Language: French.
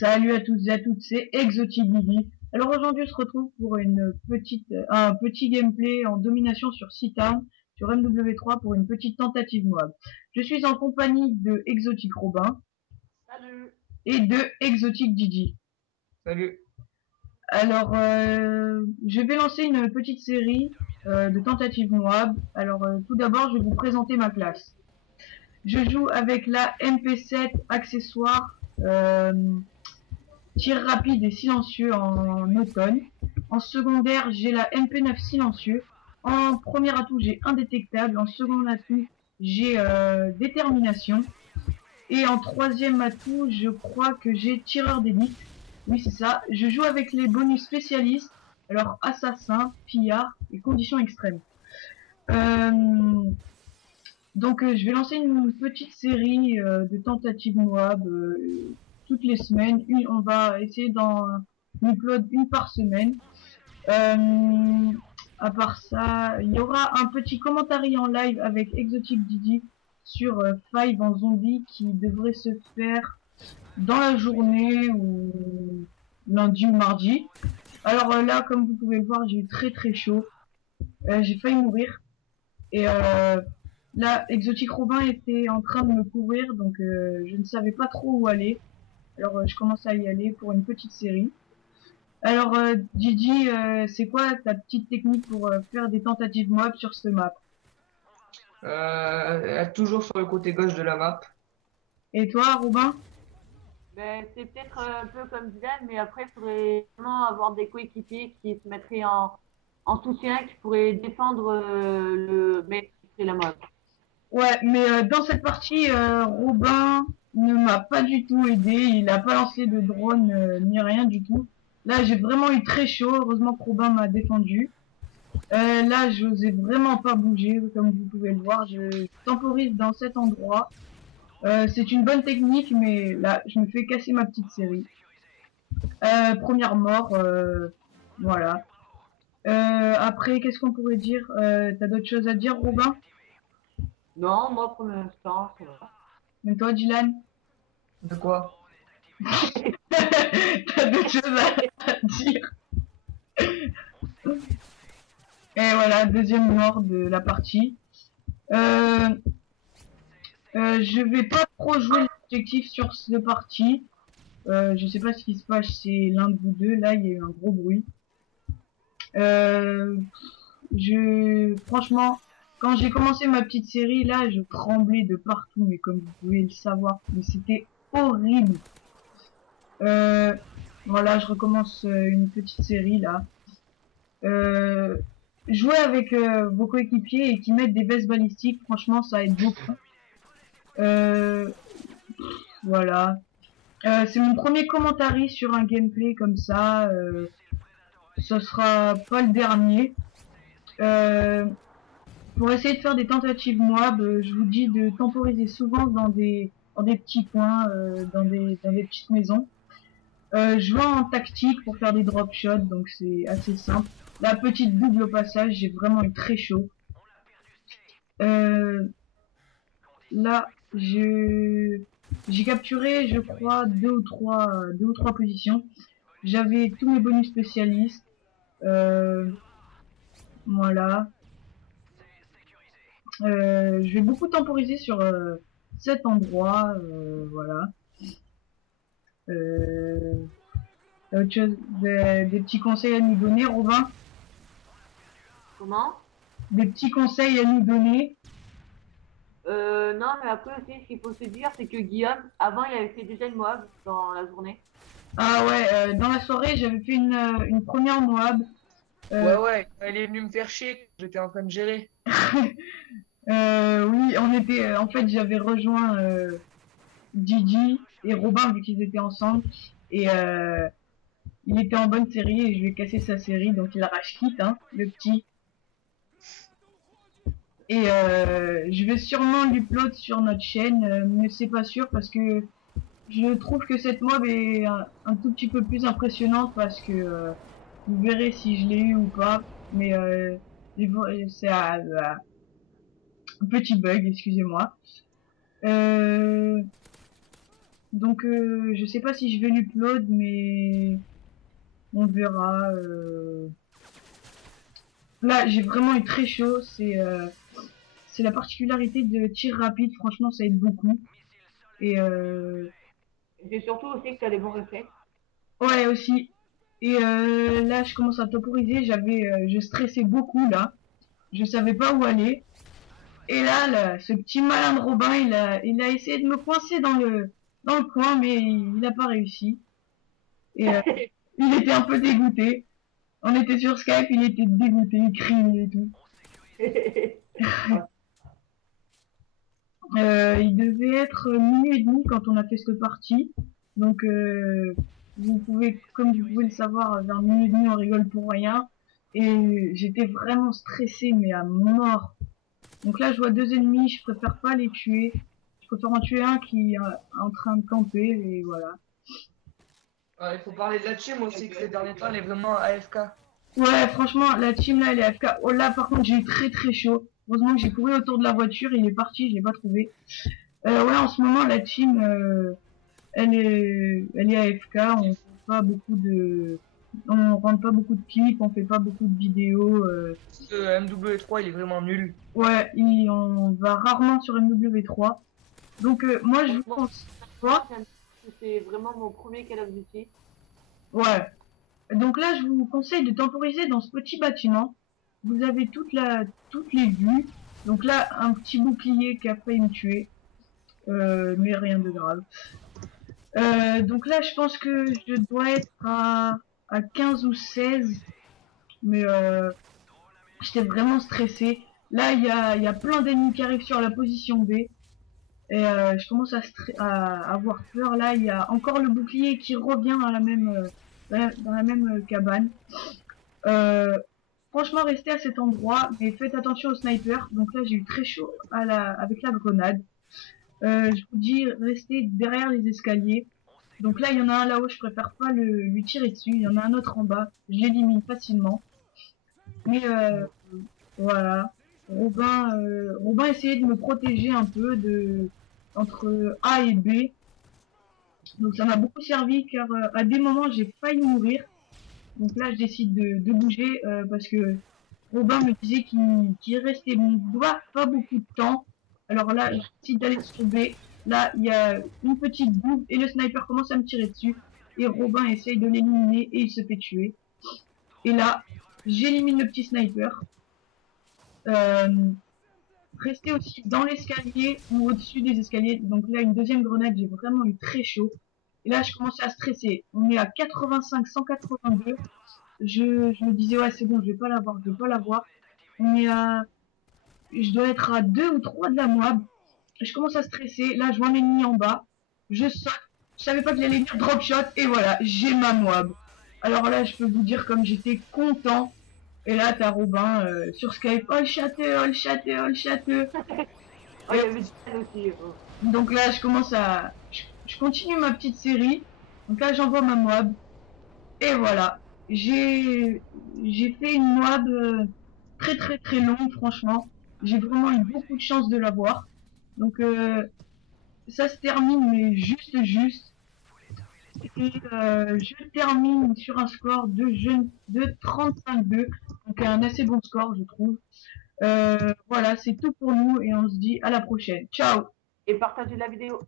Salut à toutes et à toutes, c'est Exotic Bibi. Alors aujourd'hui, on se retrouve pour un petit gameplay en domination sur Seatown, sur MW3 pour une petite tentative mob. Je suis en compagnie de Exotic Robin. Salut. Et de Exotic Didi. Salut. Alors, je vais lancer une petite série de tentatives mob. Alors, tout d'abord, je vais vous présenter ma classe. Je joue avec la MP7 accessoire. Tir rapide et silencieux en automne. En secondaire, j'ai la MP9 silencieux. En premier atout, j'ai indétectable. En second atout, j'ai détermination. Et en troisième atout, je crois que j'ai tireur d'élite. Oui, c'est ça. Je joue avec les bonus spécialistes. Alors, assassin, pillard et conditions extrêmes. Donc, je vais lancer une petite série de tentatives Moab toutes les semaines. On va essayer d'en upload une par semaine. À part ça, il y aura un petit commentaire en live avec Exotic Didi sur Five en zombie qui devrait se faire dans la journée ou lundi ou mardi. Alors là, comme vous pouvez le voir, j'ai eu très très chaud. J'ai failli mourir. Et là, Exotic Robin était en train de me couvrir, donc je ne savais pas trop où aller. Alors je commence à y aller pour une petite série. Alors Gigi, c'est quoi ta petite technique pour faire des tentatives mob sur ce map? Toujours sur le côté gauche de la map. Et toi, Robin? Ben, c'est peut-être un peu comme Dylan, mais après, il faudrait vraiment avoir des coéquipiers qui se mettraient en soutien, qui pourraient défendre le mec qui ferait la mode. Ouais, mais dans cette partie, Robin ne m'a pas du tout aidé. Il a pas lancé de drone ni rien du tout. Là, j'ai vraiment eu très chaud. Heureusement que Robin m'a défendu. Là, je n'osais vraiment pas bouger, comme vous pouvez le voir. Je temporise dans cet endroit. C'est une bonne technique, mais là, je me fais casser ma petite série. Première mort, voilà. Après, qu'est-ce qu'on pourrait dire? T'as d'autres choses à dire, Robin? Non, moi, pour l'instant, ça va. Mais toi, Dylan? De quoi? T'as d'autres choses à dire? Et voilà, deuxième mort de la partie. Je vais pas trop jouer l'objectif sur cette partie. Je sais pas ce qui se passe, c'est l'un de vous deux. Là, il y a eu un gros bruit. Euh, Franchement, quand j'ai commencé ma petite série, là, je tremblais de partout, mais comme vous pouvez le savoir, mais c'était horrible. Voilà, je recommence une petite série là. Jouer avec vos coéquipiers et qui mettent des vestes balistiques, franchement, ça aide beaucoup. Voilà. C'est mon premier commentaire sur un gameplay comme ça. Ce sera pas le dernier. Pour essayer de faire des tentatives moab, je vous dis de temporiser souvent dans des petits coins, dans des petites maisons. Je vais en tactique pour faire des drop shots, donc c'est assez simple. La petite double au passage, j'ai vraiment eu très chaud. Là, j'ai capturé, je crois, deux ou trois positions. J'avais tous mes bonus spécialistes. Voilà. Je vais beaucoup temporiser sur cet endroit. Voilà. Autre chose, des petits conseils à nous donner, Robin? Comment? Des petits conseils à nous donner? Non, mais après aussi, ce qu'il faut se dire, c'est que Guillaume, avant, il avait fait déjà une Moab dans la journée. Ah ouais, dans la soirée, j'avais fait une première Moab. Ouais, ouais, elle est venue me faire chier. J'étais en train de gérer. Oui, on était. En fait, j'avais rejoint Didi et Robin vu qu'ils étaient ensemble. Et il était en bonne série et je lui ai cassé sa série, donc il arrache quitte, hein, le petit. Et je vais sûrement l'upload sur notre chaîne, mais c'est pas sûr parce que je trouve que cette mob est un tout petit peu plus impressionnante parce que vous verrez si je l'ai eu ou pas. Mais c'est un petit bug, excusez-moi. Euh, Donc je sais pas si je vais l'upload, mais on verra. Là, j'ai vraiment eu très chaud. C'est la particularité de tir rapide. Franchement, ça aide beaucoup. Et C'est surtout aussi que tu as des bons réflexes. ouais aussi. Et là, je commence à temporiser. Je stressais beaucoup là. Je savais pas où aller. Et là, ce petit malin de Robin, il a essayé de me coincer dans le coin, mais il n'a pas réussi. Et il était un peu dégoûté. On était sur Skype, il était dégoûté, il criait et tout. Il devait être minuit et demi quand on a fait cette partie. Donc, comme vous pouvez le savoir, vers minuit et demi, on rigole pour rien. Et j'étais vraiment stressé, mais à mort. Donc là, je vois deux ennemis, je préfère pas les tuer. Je préfère en tuer un qui est en train de camper, et voilà. Il faut parler de la team aussi, que ces derniers temps, elle est vraiment AFK. Ouais, franchement, la team là, elle est AFK. Oh là, par contre, j'ai eu très très chaud. Heureusement que j'ai couru autour de la voiture, il est parti, je l'ai pas trouvé. Ouais, en ce moment, la team, elle est AFK. On fait pas beaucoup on rentre pas beaucoup de clips, on fait pas beaucoup de vidéos. Ce MW3, il est vraiment nul. Ouais, on va rarement sur MW3. Donc moi, je vous conseille. Quoi? C'est vraiment mon premier Call of Duty. Ouais. Donc là, je vous conseille de temporiser dans ce petit bâtiment. Vous avez toutes les vues. Donc là, un petit bouclier qui a failli me tuer. Mais rien de grave. Donc là, je pense que je dois être à 15 ou 16. Mais j'étais vraiment stressé. Là, il y a plein d'ennemis qui arrivent sur la position B. Et je commence à avoir peur. Là, il y a encore le bouclier qui revient dans dans la même cabane. Franchement, restez à cet endroit, mais faites attention au sniper. Donc là, j'ai eu très chaud avec la grenade. Je vous dis, restez derrière les escaliers. Donc là, il y en a un là-haut, je préfère pas lui tirer dessus. Il y en a un autre en bas, je l'élimine facilement. Mais voilà. Robin essayait de me protéger un peu entre A et B. Donc ça m'a beaucoup servi car à des moments j'ai failli mourir. Donc là je décide de bouger parce que Robin me disait qu'il restait pas beaucoup de temps. Alors là je décide d'aller sur B. Là il y a une petite boue et le sniper commence à me tirer dessus. Et Robin essaye de l'éliminer et il se fait tuer. Et là j'élimine le petit sniper. Rester aussi dans l'escalier ou au-dessus des escaliers. Donc là, une deuxième grenade, j'ai vraiment eu très chaud. Et là, je commençais à stresser. On est à 85, 182. Je me disais, ouais, c'est bon, je vais pas l'avoir, je vais pas l'avoir. Je dois être à 2 ou 3 de la moab. Je commence à stresser. Là, je vois un ennemi en bas. Je saute. Je savais pas qu'il allait venir drop shot. Et voilà, j'ai ma moab. Alors là, je peux vous dire comme j'étais content. Et là, t'as Robin sur Skype. Oh le châteux, oh le châteux, oh le châteux. Oh, il y avait du aussi. Donc là, je continue ma petite série. Donc là, j'envoie ma moab. Et voilà. J'ai fait une moab très très très longue, franchement. J'ai vraiment eu beaucoup de chance de l'avoir. Donc ça se termine, mais juste. Et je termine sur un score de 35-2. Donc un assez bon score, je trouve. Voilà, c'est tout pour nous et on se dit à la prochaine. Ciao! Et partagez la vidéo.